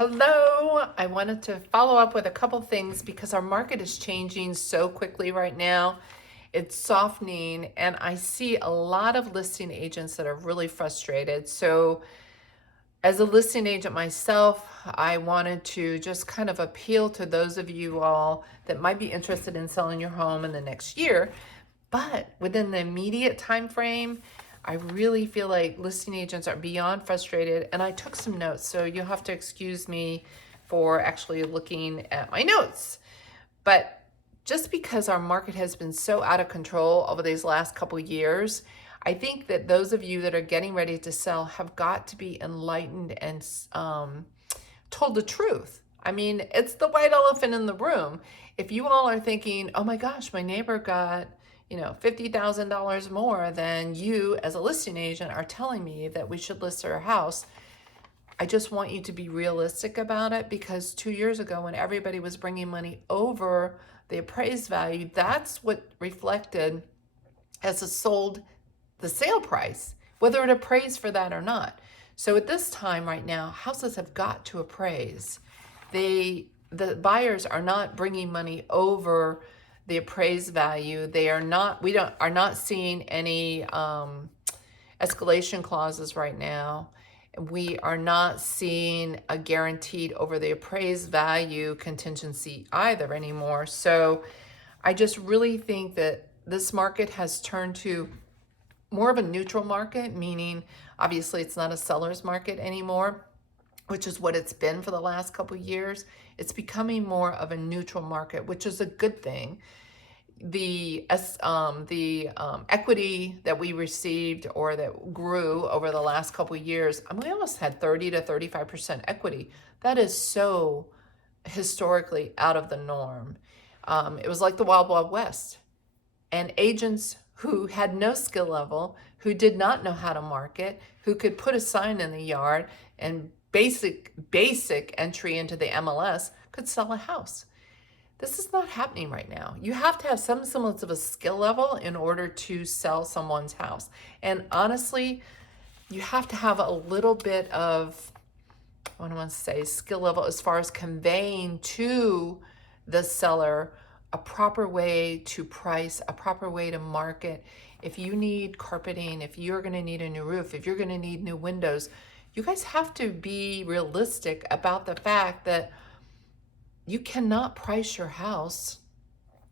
Hello. I wanted to follow up with a couple things because our market is changing so quickly right now. It's softening, and I see a lot of listing agents that are really frustrated. So, as a listing agent myself, I wanted to just kind of appeal to those of you all that might be interested in selling your home in the next year. But within the immediate time frame, I really feel like listing agents are beyond frustrated. And I took some notes, so you'll have to excuse me for actually looking at my notes. But just because our market has been so out of control over these last couple years, I think that those of you that are getting ready to sell have got to be enlightened and told the truth. I mean, it's the white elephant in the room. If you all are thinking, oh my gosh, my neighbor got, $50,000 more than you as a listing agent are telling me that we should list our house, I just want you to be realistic about it, because 2 years ago when everybody was bringing money over the appraised value, that's what reflected as a sold the sale price, whether it appraised for that or not. So at this time right now, houses have got to appraise. The buyers are not bringing money over the appraised value. Are not seeing any escalation clauses right now. We are not seeing a guaranteed over the appraised value contingency either anymore. So I just really think that this market has turned to more of a neutral market, meaning obviously it's not a seller's market anymore, which is what it's been for the last couple of years. It's becoming more of a neutral market, which is a good thing. The equity that we received or that grew over the last couple of years, I mean, we almost had 30 to 35% equity. That is so historically out of the norm. It was like the Wild Wild West. And agents who had no skill level, who did not know how to market, who could put a sign in the yard and basic entry into the MLS could sell a house. This is not happening right now. You have to have some semblance of a skill level in order to sell someone's house. And honestly, you have to have a little bit of, what do I want to say, skill level as far as conveying to the seller a proper way to price, a proper way to market. If you need carpeting, if you're going to need a new roof, if you're going to need new windows, you guys have to be realistic about the fact that you cannot price your house,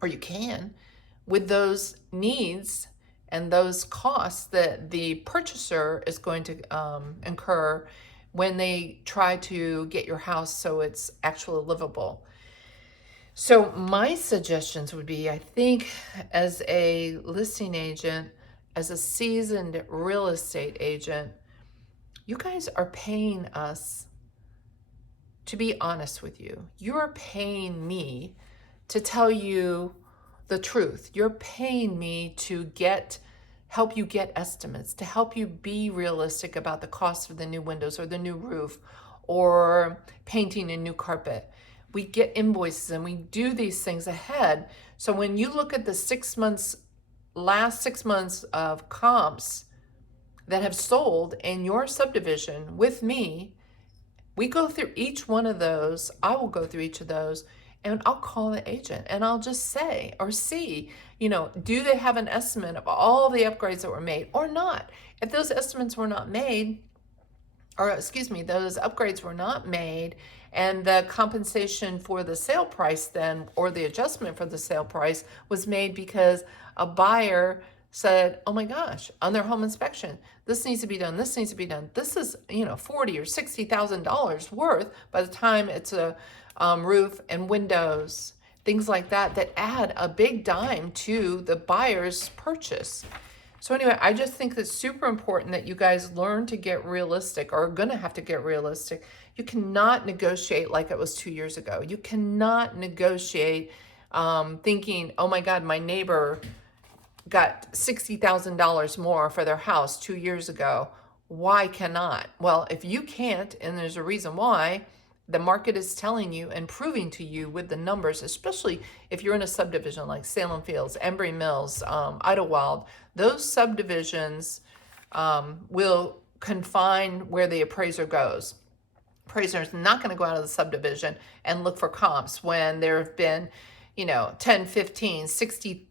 or you can, with those needs and those costs that the purchaser is going to incur when they try to get your house so it's actually livable. So my suggestions would be, I think as a listing agent, as a seasoned real estate agent, you guys are paying us to be honest with you. You're paying me to tell you the truth. You're paying me to help you get estimates, to help you be realistic about the cost of the new windows or the new roof or painting a new carpet. We get invoices and we do these things ahead. So when you look at the last 6 months of comps that have sold in your subdivision with me, we go through each one of those. I will go through each of those, and I'll call the agent and I'll just say or see, do they have an estimate of all the upgrades that were made or not? If those estimates were not made, those upgrades were not made, and the compensation for the sale price then, or the adjustment for the sale price was made because a buyer said, oh my gosh, on their home inspection, this needs to be done, this needs to be done. This is, $40,000 or $60,000 worth by the time it's a roof and windows, things like that, that add a big dime to the buyer's purchase. So anyway, I just think it's super important that you guys learn to get realistic, or are going to have to get realistic. You cannot negotiate like it was 2 years ago. You cannot negotiate thinking, oh my God, my neighbor got $60,000 more for their house 2 years ago. Why cannot? Well, if you can't, and there's a reason why, the market is telling you and proving to you with the numbers, especially if you're in a subdivision like Salem Fields, Embry Mills, Idlewild, those subdivisions will confine where the appraiser goes. Appraiser is not going to go out of the subdivision and look for comps when there have been, 10, 15, 60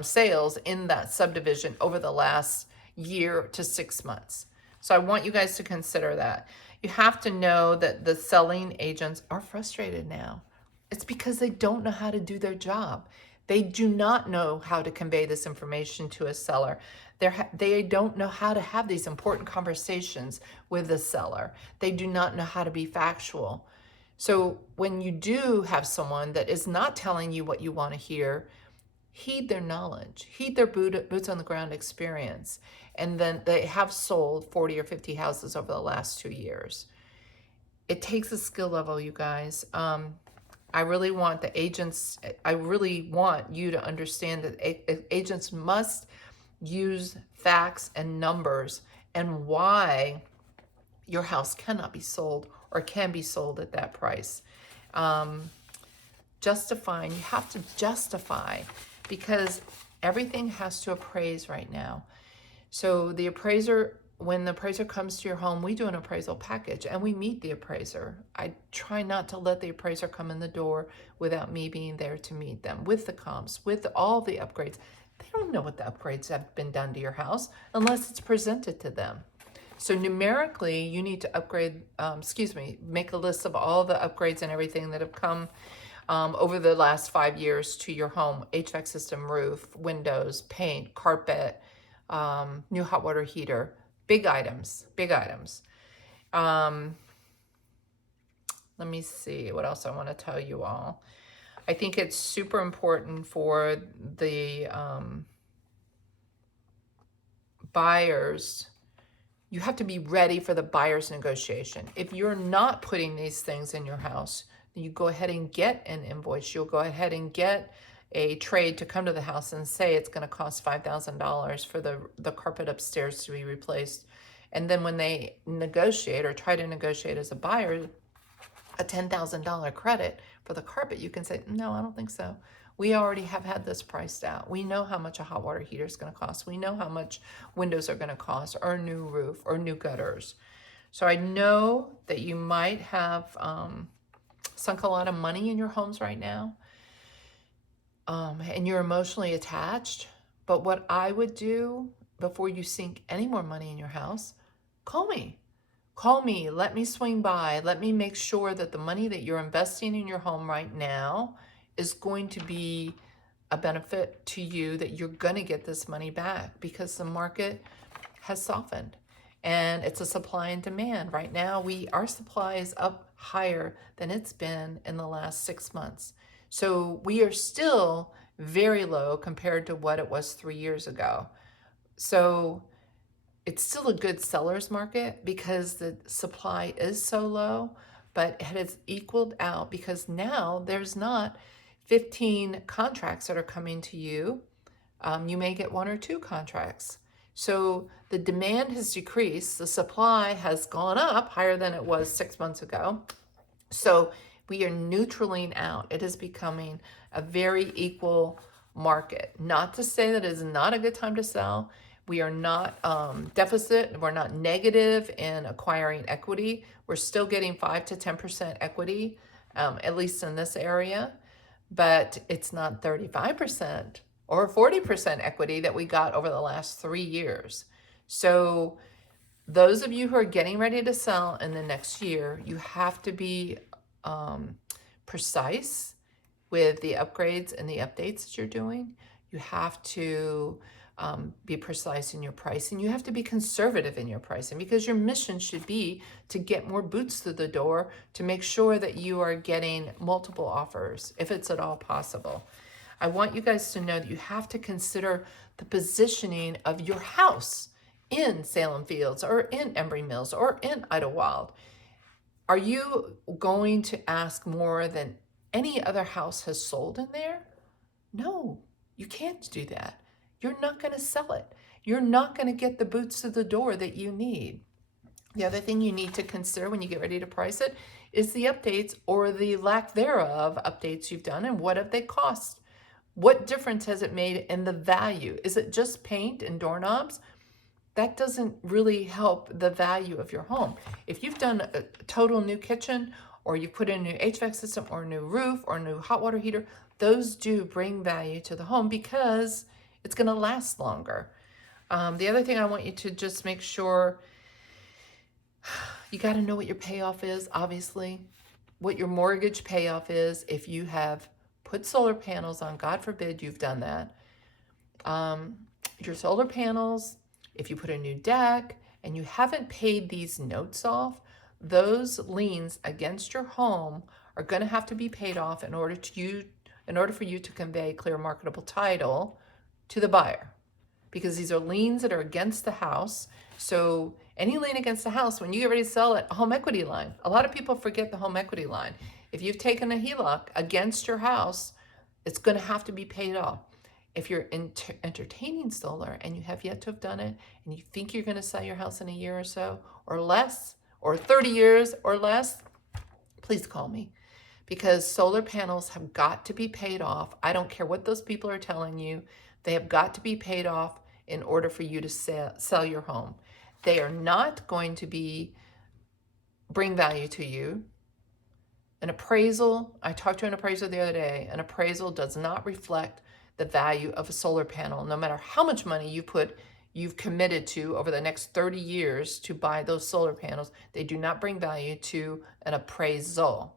sales in that subdivision over the last year to 6 months. So I want you guys to consider that. You have to know that the selling agents are frustrated now. It's because they don't know how to do their job. They do not know how to convey this information to a seller. They don't know how to have these important conversations with the seller. They do not know how to be factual. So when you do have someone that is not telling you what you want to hear, heed their knowledge, heed their boots on the ground experience. And then they have sold 40 or 50 houses over the last 2 years. It takes a skill level, you guys. I really want you to understand that agents must use facts and numbers and why your house cannot be sold or can be sold at that price. Justifying, you have to justify, because everything has to appraise right now. So the appraiser, when the appraiser comes to your home, we do an appraisal package and we meet the appraiser. I try not to let the appraiser come in the door without me being there to meet them with the comps, with all the upgrades. They don't know what the upgrades have been done to your house unless it's presented to them. So numerically, you need to make a list of all the upgrades and everything that have come over the last 5 years to your home: HVAC system, roof, windows, paint, carpet, new hot water heater. Big items. Let me see what else I want to tell you all. I think it's super important for the buyers. You have to be ready for the buyer's negotiation. If you're not putting these things in your house, then you go ahead and get an invoice. You'll go ahead and get a trade to come to the house and say it's going to cost $5,000 for the carpet upstairs to be replaced. And then when they negotiate or try to negotiate as a buyer a $10,000 credit for the carpet, you can say, no, I don't think so. We already have had this priced out. We know how much a hot water heater is going to cost. We know how much windows are going to cost, or a new roof, or new gutters. So I know that you might have sunk a lot of money in your homes right now, and you're emotionally attached. But what I would do before you sink any more money in your house, call me. Call me, let me swing by, let me make sure that the money that you're investing in your home right now is going to be a benefit to you, that you're going to get this money back, because the market has softened and it's a supply and demand. Right now, our supply is up higher than it's been in the last 6 months. So we are still very low compared to what it was 3 years ago. So it's still a good seller's market because the supply is so low, but it has equaled out because now there's not 15 contracts that are coming to you. You may get 1 or 2 contracts. So the demand has decreased. The supply has gone up higher than it was 6 months ago. So we are neutraling out. It is becoming a very equal market. Not to say that it is not a good time to sell. We are not deficit. We're not negative in acquiring equity. We're still getting 5 to 10% equity, at least in this area. But it's not 35% or 40% equity that we got over the last 3 years. So those of you who are getting ready to sell in the next year, you have to be precise with the upgrades and the updates that you're doing. You have to be precise in your pricing. You have to be conservative in your pricing, because your mission should be to get more boots through the door, to make sure that you are getting multiple offers if it's at all possible. I want you guys to know that you have to consider the positioning of your house in Salem Fields or in Embry Mills or in Idlewild. Are you going to ask more than any other house has sold in there? No, you can't do that. You're not going to sell it. You're not going to get the boots to the door that you need. The other thing you need to consider when you get ready to price it is the updates, or the lack thereof updates you've done, and what have they cost? What difference has it made in the value? Is it just paint and doorknobs? that doesn't really help the value of your home. If you've done a total new kitchen, or you put in a new HVAC system, or a new roof, or a new hot water heater, those do bring value to the home because it's going to last longer. The other thing I want you to just make sure, you got to know what your payoff is, obviously, what your mortgage payoff is if you have put solar panels on. God forbid you've done that. Your solar panels, if you put a new deck and you haven't paid these notes off, those liens against your home are going to have to be paid off in order for you to convey clear marketable title to the buyer, because these are liens that are against the house. So any lien against the house, when you get ready to sell it, a home equity line. A lot of people forget the home equity line. If you've taken a HELOC against your house, it's going to have to be paid off. If you're entertaining solar and you have yet to have done it, and you think you're going to sell your house in a year or so or less, or 30 years or less, please call me, because solar panels have got to be paid off. I don't care what those people are telling you. They have got to be paid off in order for you to sell your home. They are not going to bring value to you. An appraisal, I talked to an appraiser the other day, an appraisal does not reflect the value of a solar panel, no matter how much money you've committed to over the next 30 years to buy those solar panels. They do not bring value to an appraisal.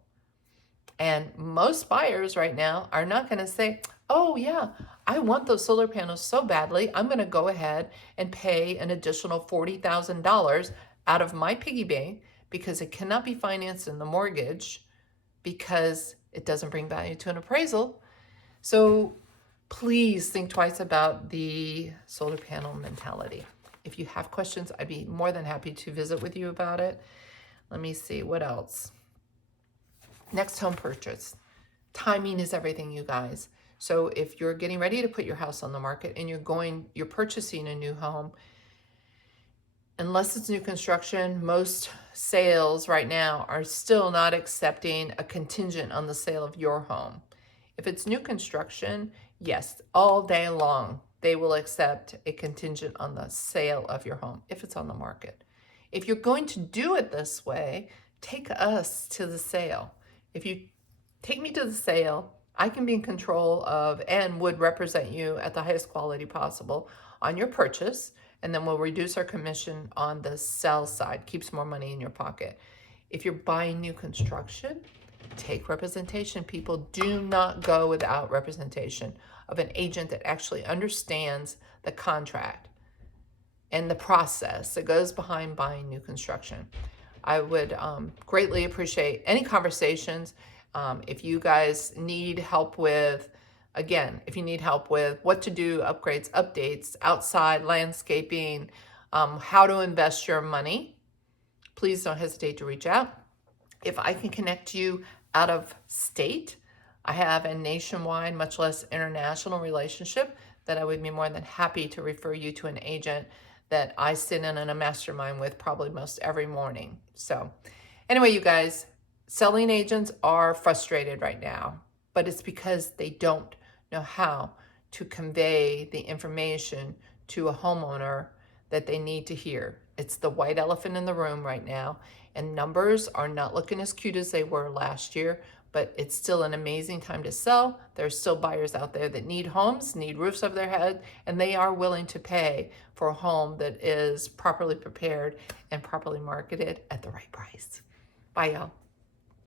And most buyers right now are not going to say, oh yeah, I want those solar panels so badly, I'm going to go ahead and pay an additional $40,000 out of my piggy bank because it cannot be financed in the mortgage because it doesn't bring value to an appraisal. So please think twice about the solar panel mentality. If you have questions, I'd be more than happy to visit with you about it. Let me see, what else? Next home purchase. Timing is everything, you guys. So if you're getting ready to put your house on the market and you're purchasing a new home, unless it's new construction, most sales right now are still not accepting a contingent on the sale of your home. If it's new construction, yes, all day long, they will accept a contingent on the sale of your home if it's on the market. If you're going to do it this way, take us to the sale. If you take me to the sale, I can be in control of and would represent you at the highest quality possible on your purchase, and then we'll reduce our commission on the sell side, keeps more money in your pocket. If you're buying new construction, take representation. People do not go without representation of an agent that actually understands the contract and the process that goes behind buying new construction. I would greatly appreciate any conversations. If you guys need help with, again, if you need help with what to do, upgrades, updates, outside landscaping, how to invest your money, please don't hesitate to reach out. If I can connect you out of state, I have a nationwide, much less international relationship that I would be more than happy to refer you to an agent that I sit in a mastermind with probably most every morning. So anyway, you guys, selling agents are frustrated right now, but it's because they don't know how to convey the information to a homeowner that they need to hear. It's the white elephant in the room right now, and numbers are not looking as cute as they were last year, but it's still an amazing time to sell. There's still buyers out there that need homes, need roofs over their head, and they are willing to pay for a home that is properly prepared and properly marketed at the right price. Bye, y'all.